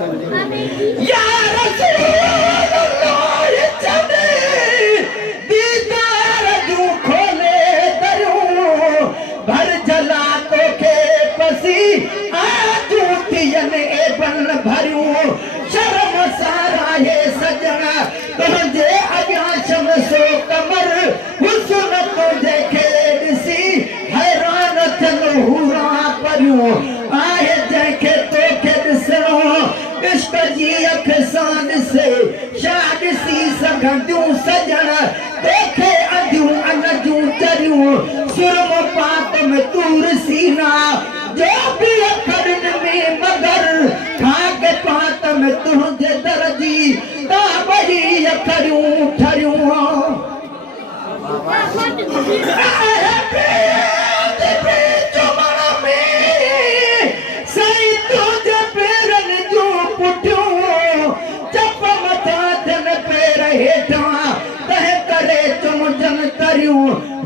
या रसूल अल्लाह चंदे दीदार जू खोले दरियूं भर जला तो के पसी आजू थियन ए बन भरियूं शर्म सारा हे सजण तुझे अॻियां शमसो कमर हुस्न तुझे खे ॾिसी हैरान थियनि हूरा परियूं आहे जंहिंखे तोखे ॾिसणो इश्क जी अख सां ॾिसे छा ॾिसी सघंदियूं सजण तोखे अॼूं अनजूं चरियूं सुरम पात में तूर सीना जो बि अखरनि में मगर खाक पात में तुंहिंजे दर जी ता ॿई अखरियूं ठरियूं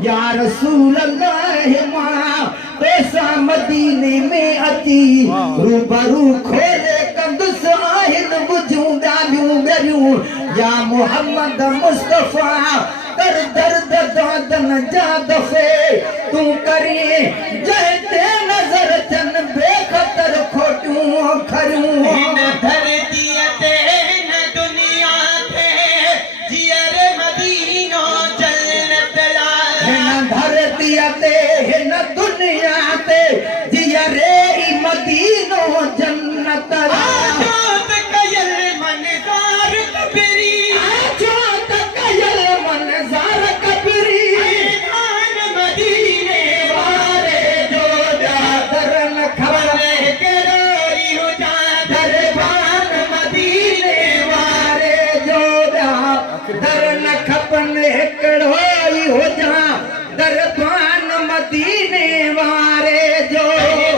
या रसूल अल्लाह मां तोसा मदीने में अची रूबरू खोले कंदुस आहिनि बुझूं ॻाल्हियूं ॻरियूं या मोहम्मद मुस्तफा कर दर्द दादन जा दफ़े तूं करी जंहिं ते नज़र अचनि बेख़तर खोटियूं खरियूं धरतीअ ते हिन दुनिया ते जिया रे मदीनो जन्नत आजोत कयल मनज़ार कबरी आजोत कयल मनज़ार कबरी आन मदीने वारे जो दरन खबरे करोई हो जा दरबान मदीने वारे जो दरन खपन हिकड़ोई हो जा दरबान मदीने वारे जो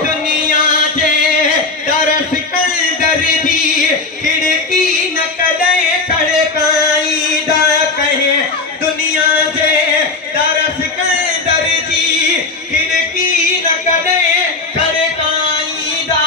दुनिया जे दर सिकंदर दी खिड़की न कॾहिं खड़काईंदा कहे दुनिया जे दर सिकंदर जी खिड़की न कॾहिं खड़काईंदा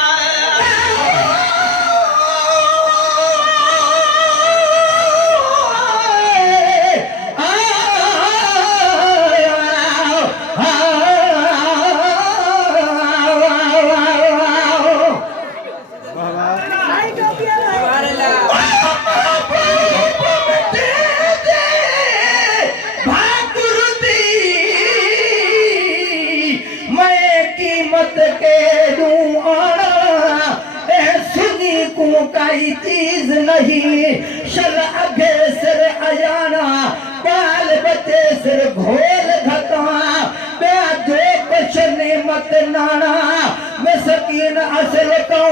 काई चीज नहीं शल अगे सिर अयाना बाल बचे सिर घोल घटा मैं जो कुछ नेमत नाना मैं सकीन असल को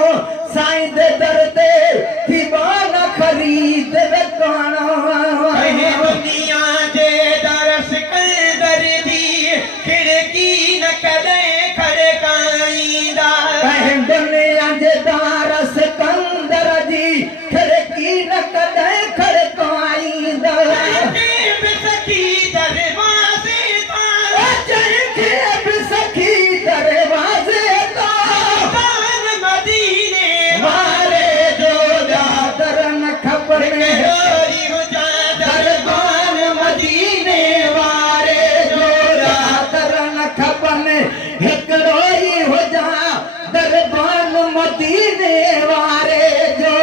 साईं दे दर ते दीवाना खरीद रखाना दुनिया जे दर सिकंदर दी खिड़की न कॾहिं खड़काईंदा दुनिया जे दर सिकंदर दी खिड़की न कॾहिं खड़काईंदा सखी दरवाज़े जंहिंखे बि सखी दरवाज़े मदीने वारे जो दर न खपे दरबान मदीने वारे जो दर न खपनि हिकिड़ो ई हुजा दरबान मदीने वारे जो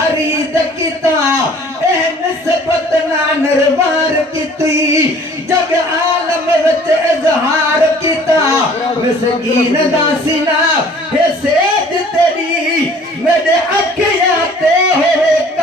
खरीद किता निस्बत ना निर्वार की जग आलम विच इजहार किता मिसकीन दा सीना हे सेज तेरी मेरे अख